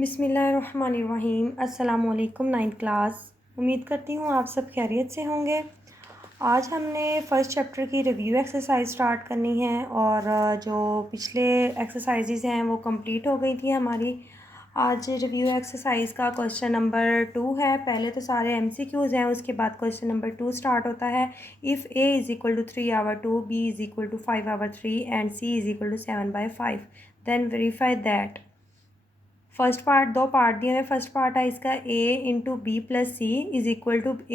बिस्मिल्लाहिर्रहमानिर्रहीम। अस्सलामुअलैकुम ninth class. उम्मीद करती हूँ आप सब खैरियत से होंगे। आज हमने फ़र्स्ट चैप्टर की रिव्यू एक्सरसाइज स्टार्ट करनी है और जो पिछले एक्सरसाइजेज़ हैं वो कंप्लीट हो गई थी हमारी। आज रिव्यू एक्सरसाइज का क्वेश्चन नंबर 2 है। पहले तो सारे MCQs हैं, उसके बाद क्वेश्चन नंबर 2 स्टार्ट होता है। If A = 3/2, B = 5/3 and C = 7/5 then verify that. First part, दो पार्ट दिए हैं। फर्स्ट पार्ट है इसका A × B + C =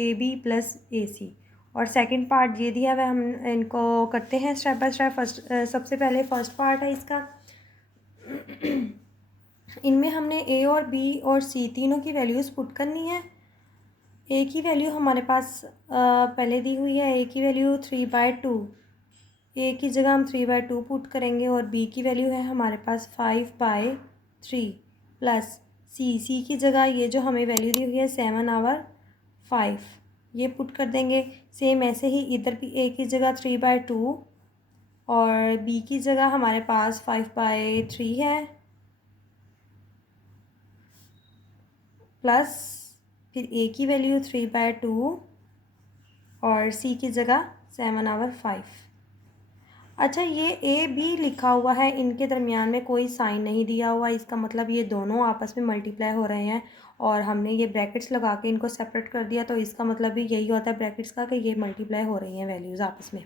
AB + AC, और सेकंड पार्ट ये दिया हुआ है। हम इनको करते हैं स्टेप बाय स्टेप। सबसे पहले फर्स्ट पार्ट है इसका। इनमें हमने A और B और C तीनों की वैल्यूज़ पुट करनी है। A की वैल्यू हमारे पास पहले दी हुई है। A की वैल्यू 3/2, A की जगह हम 3/2 पुट करेंगे, और B की वैल्यू है हमारे पास 5/3 प्लस C की जगह ये जो हमें वैल्यू दी हुई है 7/5 ये पुट कर देंगे। सेम ऐसे ही इधर भी A की जगह 3/2 और B की जगह हमारे पास 5/3 है, प्लस फिर A की वैल्यू 3/2 और C की जगह 7/5। अच्छा, ये A B लिखा हुआ है, इनके दरमियान में कोई साइन नहीं दिया हुआ। इसका मतलब ये दोनों आपस में मल्टीप्लाई हो रहे हैं, और हमने ये ब्रैकेट्स लगा के इनको सेपरेट कर दिया, तो इसका मतलब भी यही होता है ब्रैकेट्स का कि ये मल्टीप्लाई हो रही हैं वैल्यूज़ आपस में।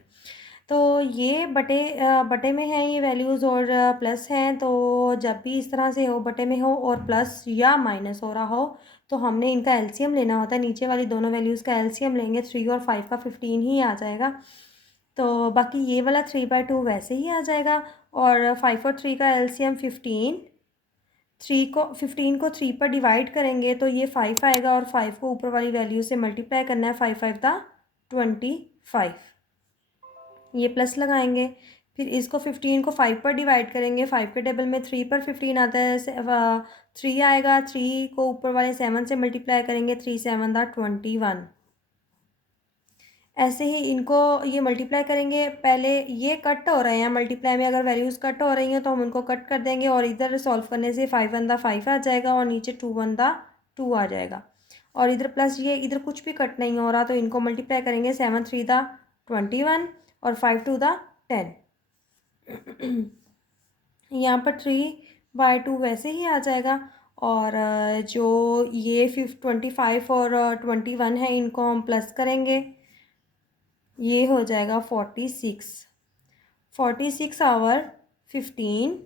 तो ये बटे में है ये वैल्यूज़, और प्लस हैं। तो जब भी इस तरह से हो, बटे में हो और प्लस या माइनस हो रहा हो, तो हमने इनका एलसीएम लेना होता है। नीचे वाली दोनों वैल्यूज़ का एलसीएम लेंगे, 3 और 5 का 15 ही आ जाएगा। तो बाकी ये वाला 3/2 वैसे ही आ जाएगा, और 5 और 3 का एलसीएम 15। 15 को 3 पर डिवाइड करेंगे तो ये 5 आएगा, और 5 को ऊपर वाली वैल्यू से मल्टीप्लाई करना है। 5×5 = 25, ये प्लस लगाएंगे। फिर इसको 15 को 5 पर डिवाइड करेंगे। 5 के टेबल में 3 पर 15 आता है, 3 आएगा। 3 को ऊपर वाले 7 से मल्टीप्लाई करेंगे। 3×7 = 21। ऐसे ही इनको ये मल्टीप्लाई करेंगे। पहले ये कट हो रहे हैं मल्टीप्लाई में, अगर वैल्यूज़ कट हो रही हैं तो हम उनको कट कर देंगे, और इधर सॉल्व करने से 5×5 आ जाएगा, और नीचे 2×2 आ जाएगा। और इधर प्लस ये इधर कुछ भी कट नहीं हो रहा, तो इनको मल्टीप्लाई करेंगे। 7×3 = 21 और 5×2 = 10। यहाँ पर 3/2 वैसे ही आ जाएगा, और जो ये 25 और 21 है इनको हम प्लस करेंगे, ये हो जाएगा 46। 46/15।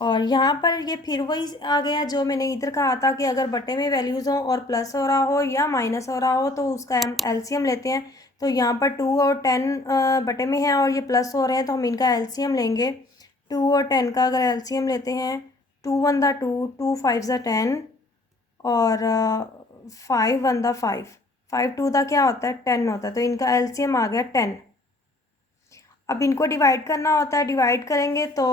और यहाँ पर ये फिर वही आ गया जो मैंने इधर कहा था कि अगर बटे में वैल्यूज़ हो और प्लस हो रहा हो या माइनस हो रहा हो तो उसका हम एलसीएम लेते हैं। तो यहाँ पर 2 और 10 बटे में है और ये प्लस हो रहे हैं, तो हम इनका एलसीएम लेंगे। 2 और 10 का अगर एलसीएम लेते हैं, 2×1 = 2, 2×5 = 10, और 5×1 = 5, 5×2 क्या होता है, 10 होता है। तो इनका एलसीएम आ गया 10। अब इनको डिवाइड करना होता है, डिवाइड करेंगे तो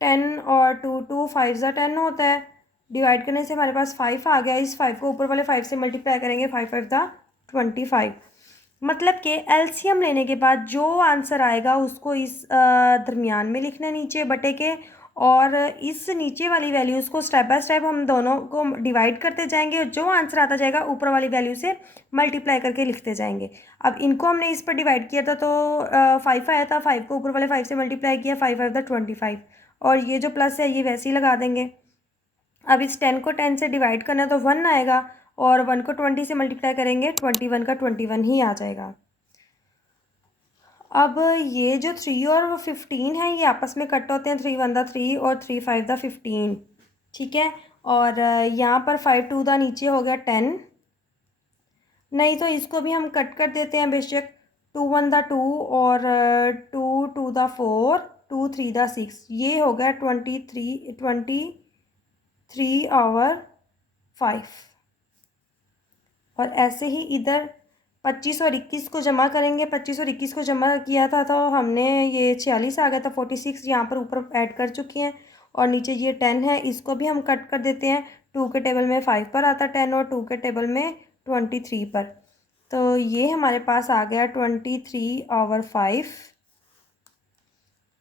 10 और 2 5 = 10 होता है। डिवाइड करने से हमारे पास 5 आ गया। इस 5 को ऊपर वाले 5 से मल्टीप्लाई करेंगे। 5×5 = 25। मतलब कि एलसीएम लेने के बाद जो आंसर आएगा उसको इस दरमियान में लिखना है नीचे बटे के, और इस नीचे वाली वैल्यूज़ को स्टेप बाय स्टेप हम दोनों को डिवाइड करते जाएंगे, और जो आंसर आता जाएगा ऊपर वाली वैल्यू से मल्टीप्लाई करके लिखते जाएंगे। अब इनको हमने इस पर डिवाइड किया था, तो 5 आया था। 5 को ऊपर वाले 5 से मल्टीप्लाई किया। 5×5 = 25, और ये जो प्लस है ये वैसे ही लगा देंगे। अब इस 10 को 10 से डिवाइड करना है तो 1 आएगा, और 1 को 20 से मल्टीप्लाई करेंगे। 21 का 21 ही आ जाएगा। अब ये जो 3 और 15 है ये आपस में कट होते हैं। 3×1 = 3 और 3×5 = 15, ठीक है। और यहाँ पर 5×2 नीचे हो गया 10। नहीं तो इसको भी हम कट कर देते हैं बेशक। 2×1 = 2 और 2×2 = 4, 2×3 = 6, ये हो गया 23/5। और ऐसे ही इधर 25 और 21 को जमा करेंगे। 25 और 21 को जमा किया था तो हमने ये 46 आ गया था। 46 यहाँ पर ऊपर ऐड कर चुके हैं, और नीचे ये 10 है, इसको भी हम कट कर देते हैं। 2 के टेबल में 5 पर आता 10, और 2 के टेबल में 23 पर। तो ये हमारे पास आ गया 23/5।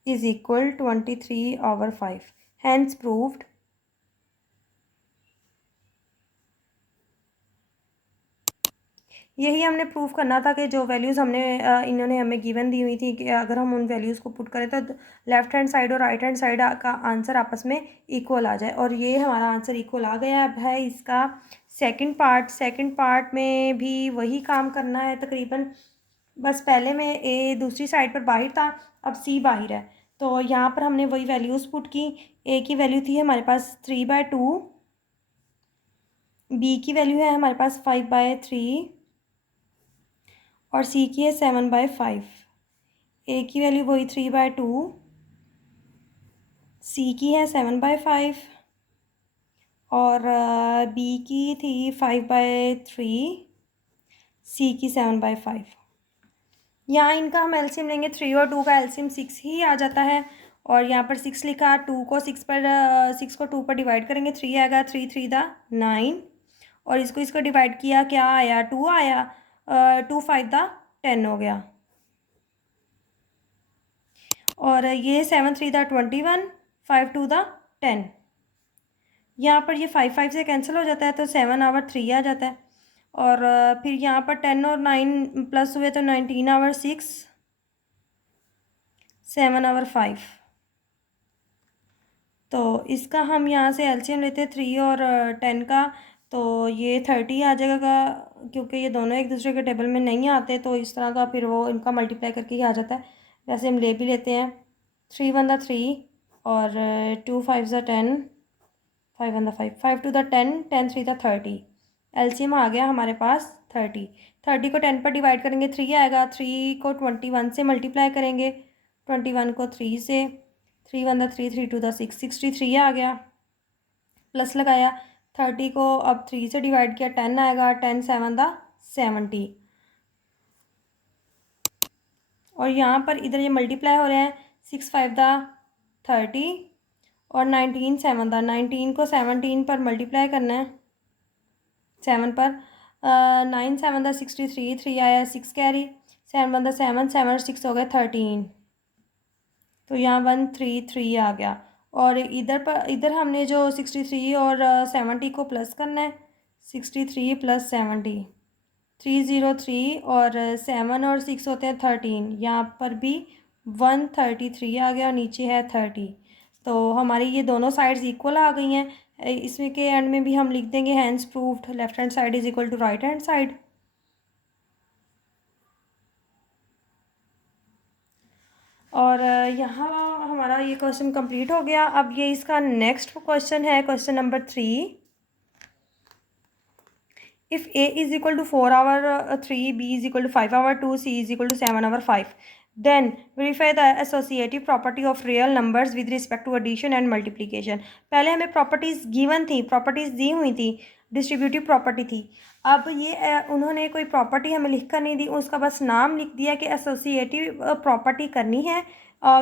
Is equal 23/5, hence proved. यही हमने प्रूव करना था कि जो वैल्यूज़ हमने इन्होंने हमें गिवन दी हुई थी कि अगर हम उन वैल्यूज़ को पुट करें तो लेफ़्ट हैंड साइड और राइट हैंड साइड का आंसर आपस में इक्वल आ जाए, और ये हमारा आंसर इक्वल आ गया। अब है इसका सेकंड पार्ट में भी वही काम करना है तकरीबन, बस पहले में ए दूसरी साइड पर बाहर था, अब सी बाहर है, तो यहाँ पर हमने वही वैल्यूज़ पुट की। ए की वैल्यू थी हमारे पास 3/2, बी की वैल्यू है हमारे पास 5/3 और सी की है 7/5। ए की वैल्यू वही 3/2, सी की है 7/5 और बी की थी 5/3, सी की 7/5। यहाँ इनका हम एलसीएम लेंगे, 3 और 2 का एलसीएम 6 ही आ जाता है, और यहाँ पर 6 लिखा, 6 को 2 पर डिवाइड करेंगे, 3 आएगा, 3 3 दा 9, और इसको डिवाइड किया, क्या आया, 2 आया, 2 5 दा 10 हो गया, और ये 7 3 दा 21, 5 2 दा 10। यहाँ पर ये 5 5 से कैंसिल हो जाता है तो 7/3 आ जाता है, और फिर यहाँ पर 10 और 9 प्लस हुए तो 19/6, 7/5। तो इसका हम यहाँ से एलसीएम लेते हैं 3 और 10 का, तो ये 30 आ जाएगा का, क्योंकि ये दोनों एक दूसरे के टेबल में नहीं आते तो इस तरह का फिर वो इनका मल्टीप्लाई करके ही आ जाता है। वैसे हम ले भी लेते हैं, 3 1 3 और 2 5 10, 5 1 5, 5 2 10, 10 3 30। एलसीएम आ गया हमारे पास 30। 30 को 10 पर डिवाइड करेंगे, 3 आएगा, 3 को 21 से मल्टीप्लाई करेंगे, 21 को 3 से, 3 1 3, 3 2 6, 63 आ गया, प्लस लगाया, 30 को अब 3 से डिवाइड किया, 10 आएगा, 10 7 70, और यहाँ पर इधर ये मल्टीप्लाई हो रहे हैं, 6 5 30 और 19 7 19 को 17 पर मल्टीप्लाई करना है, 7 पर, 9 7 63, 3 आया, 6 कैरी, 7 1 7, 7 और 6 हो गए 13, तो यहाँ 133 आ गया, और इधर हमने जो 63 और 70 को प्लस करना है, 63 + 70, 303, और 7 और 6 होते हैं 13, यहाँ पर भी 133 आ गया और नीचे है 30, तो हमारी ये दोनों साइड्स इक्वल आ गई हैं। इसमें के एंड में भी हम लिख देंगे hence proved, left hand side is equal to right hand side. और यहाँ हमारा ये क्वेश्चन कंप्लीट हो गया। अब ये इसका नेक्स्ट क्वेश्चन है, question number 3। If A is equal to 4/3, B is equal to 5/2, C is equal to 7/5, then verify the associative property of real numbers with respect to addition and multiplication। पहले हमें properties given थी, properties दी हुई थी, distributive property थी। अब ये उन्होंने कोई प्रॉपर्टी हमें लिख कर नहीं दी, उसका बस नाम लिख दिया कि एसोसिएटिव प्रॉपर्टी करनी है,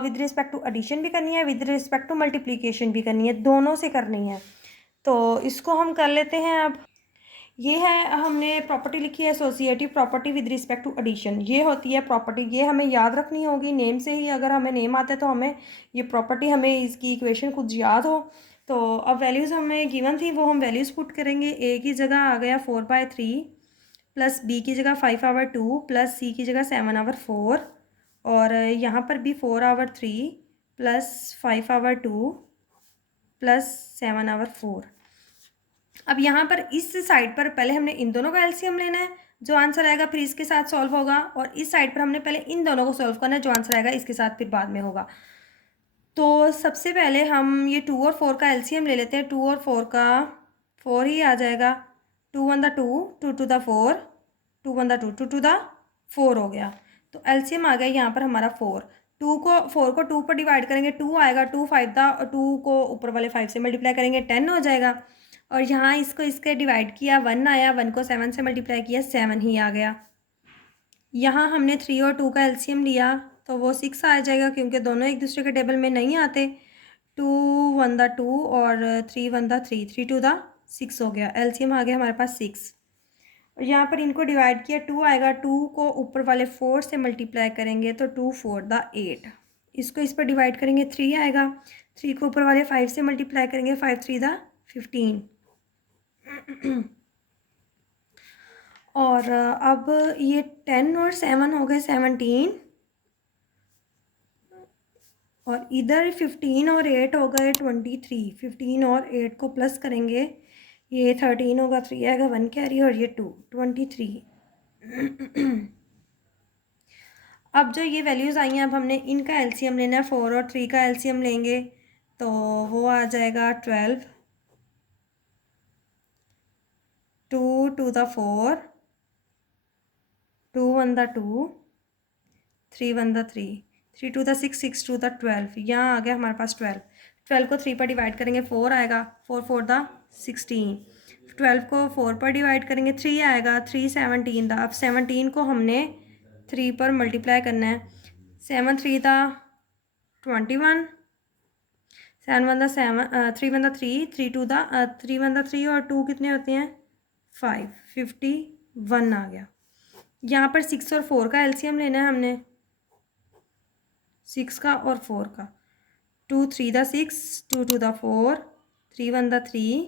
विद रिस्पेक्ट टू एडिशन भी करनी है, विद रिस्पेक्ट टू मल्टीप्लिकेशन भी करनी है, दोनों से करनी है। तो इसको हम कर लेते हैं। अब ये है, हमने प्रॉपर्टी लिखी है associative property with respect to addition, ये होती है प्रॉपर्टी, ये हमें याद रखनी होगी नेम से ही, अगर हमें नेम आता है तो हमें ये प्रॉपर्टी, हमें इसकी इक्वेशन खुद याद हो। तो अब वैल्यूज़ हमें गिवन थी, वो हम वैल्यूज़ पुट करेंगे। ए की जगह आ गया 4/3 प्लस बी की जगह 5/2 प्लस सी की जगह 7/4, और यहाँ पर भी 4/3 प्लस 5/2 प्लस 7/4। अब यहाँ पर इस साइड पर पहले हमने इन दोनों का एलसीएम लेना है, जो आंसर आएगा फिर इसके साथ सॉल्व होगा, और इस साइड पर हमने पहले इन दोनों को सॉल्व करना है, जो आंसर आएगा इसके साथ फिर बाद में होगा। तो सबसे पहले हम ये 2 और 4 का एलसीएम ले लेते हैं। 2 और 4 का 4 ही आ जाएगा, 2 1 2, 2 2 4, 2 1 2, 2 2 4 हो गया। तो एलसीएम आ गया यहाँ पर हमारा 4। 4 को 2 पर डिवाइड करेंगे, 2 आएगा, 2 5 2 को ऊपर वाले 5 से मल्टीप्लाई करेंगे, 10 हो जाएगा, और यहाँ इसको इसके डिवाइड किया, 1 आया, 1 को 7 से मल्टीप्लाई किया, 7 ही आ गया। यहाँ हमने 3 और 2 का एलसीएम लिया तो वो 6 आ जाएगा, क्योंकि दोनों एक दूसरे के टेबल में नहीं आते। 2 1 2 और 3 1 3, 3 2 6 हो गया, एलसीएम आ गया हमारे पास 6। और यहाँ पर इनको डिवाइड किया, 2 आएगा, 2 को ऊपर वाले 4 से मल्टीप्लाई करेंगे तो 2 4 8, इसको इस पर डिवाइड करेंगे 3 आएगा, 3 को ऊपर वाले 5 से मल्टीप्लाई करेंगे, 5 3 दा 15। और अब ये 10 और 7 हो गए 17, और इधर 15 और 8 हो गए 23। 15 और 8 को प्लस करेंगे, ये 13 होगा, 3 आएगा, 1 कैरी, और ये 2 23। अब जो ये वैल्यूज़ आई हैं, अब हमने इनका एलसीएम लेना है। 4 और 3 का एलसीएम लेंगे तो वो आ जाएगा 12, 2 2 the 4, 2 1 the 2, 3 1 the 3, 3 2 the 6, 6 2 the 12। यहाँ आ गया हमारे पास 12। 12 को 3 पर डिवाइड करेंगे, 4 आएगा, 4 4 द 16। 12 को 4 पर डिवाइड करेंगे, 3 आएगा, 3 17 द। अब 17 को हमने 3 पर मल्टीप्लाई करना है। 7 3 the 21, 7 1 the 7, 3 1 the 3, 3 2 the 3 1 the 3, और 2 कितने होते हैं 5, 51 आ गया। यहाँ पर 6 और 4 का एलसीएम लेना है हमने, 6 का और 4 का। 2 3 द 6, 2 2 द 4, 3 1 द 3,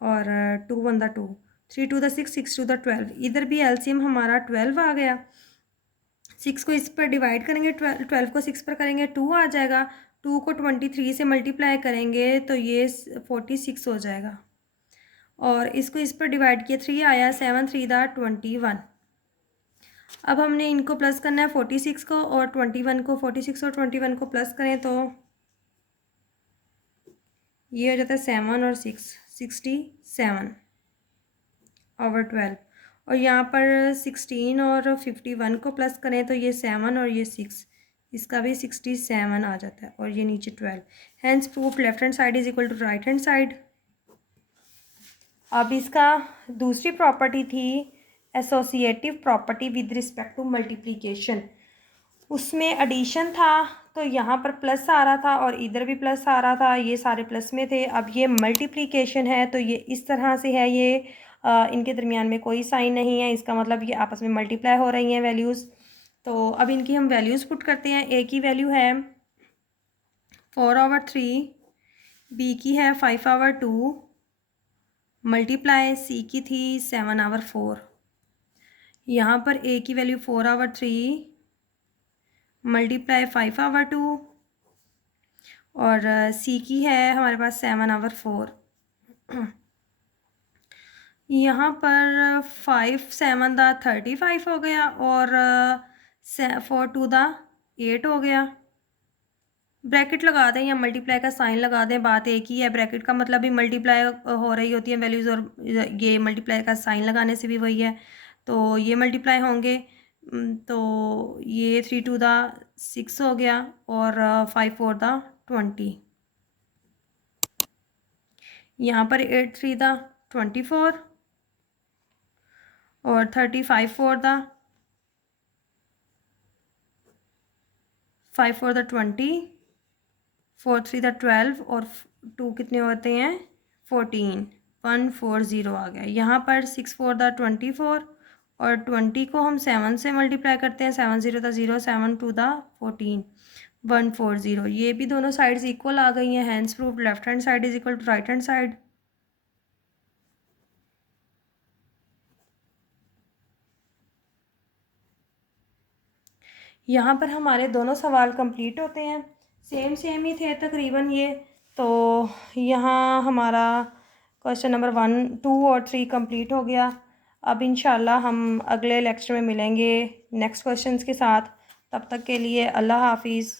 और 2 1 द 2, 3 2 द 6, 6 2 द 12। इधर भी एलसीएम हमारा 12 आ गया। 6 को इस पर डिवाइड करेंगे, 12 को 6 पर करेंगे, 2 आ जाएगा। 2 को 23 से मल्टीप्लाई करेंगे तो ये 46 हो जाएगा, और इसको इस पर डिवाइड किया, 3 आया, 7 3 द 21। अब हमने इनको प्लस करना है, 46 को और 21 को। 46 और 21 को प्लस करें तो ये हो जाता है 7 और 6, 67 ओवर 12। और यहाँ पर 16 और 51 को प्लस करें तो ये 7 और ये 6, इसका भी 67 आ जाता है, और ये नीचे 12। Hence proof left hand side is equal to right hand side. अब इसका दूसरी प्रॉपर्टी थी associative property with respect to multiplication. उसमें एडिशन था तो यहाँ पर प्लस आ रहा था और इधर भी प्लस आ रहा था, ये सारे प्लस में थे। अब ये मल्टीप्लिकेशन है तो ये इस तरह से है, ये इनके दरमियान में कोई साइन नहीं है, इसका मतलब ये आपस में मल्टीप्लाई हो रही हैं वैल्यूज़। तो अब इनकी हम वैल्यूज़ पुट करते हैं। ए की वैल्यू है 4/3, बी की है 5/2, मल्टीप्लाई सी की थी 7/4। यहाँ पर ए की वैल्यू 4/3 मल्टीप्लाई 5/2, और सी की है हमारे पास 7/4। यहाँ पर 5 7 दा 35 हो गया, और 4 2 दा 8 हो गया। ब्रैकेट लगा दें या मल्टीप्लाई का साइन लगा दें, बात एक ही है। ब्रैकेट का मतलब भी मल्टीप्लाई हो रही होती है वैल्यूज़, और ये मल्टीप्लाई का साइन लगाने से भी वही है, तो ये मल्टीप्लाई होंगे। तो ये 3 2 दा 6 हो गया, और 5 4 दा 20। यहाँ पर 8 3 दा 24, और 35 4 दा 5 4 दा 20, 4 3 दा 12, और 2 कितने होते हैं 14, 140 आ गया। यहाँ पर 6 4 दा 24, और 20 को हम 7 से मल्टीप्लाई करते हैं, 7 0 दा 0, 7 2 दा 14, 140। ये भी दोनों साइड्स इक्वल आ गई हैं। Hence proof left hand side is equal to right hand side. यहाँ पर हमारे दोनों सवाल कंप्लीट होते हैं, सेम सेम ही थे तकरीबन ये। तो यहाँ हमारा क्वेश्चन नंबर 1 2 और 3 कंप्लीट हो गया। अब इंशाल्लाह हम अगले लेक्चर में मिलेंगे नेक्स्ट क्वेश्चंस के साथ। तब तक के लिए अल्लाह हाफिज़।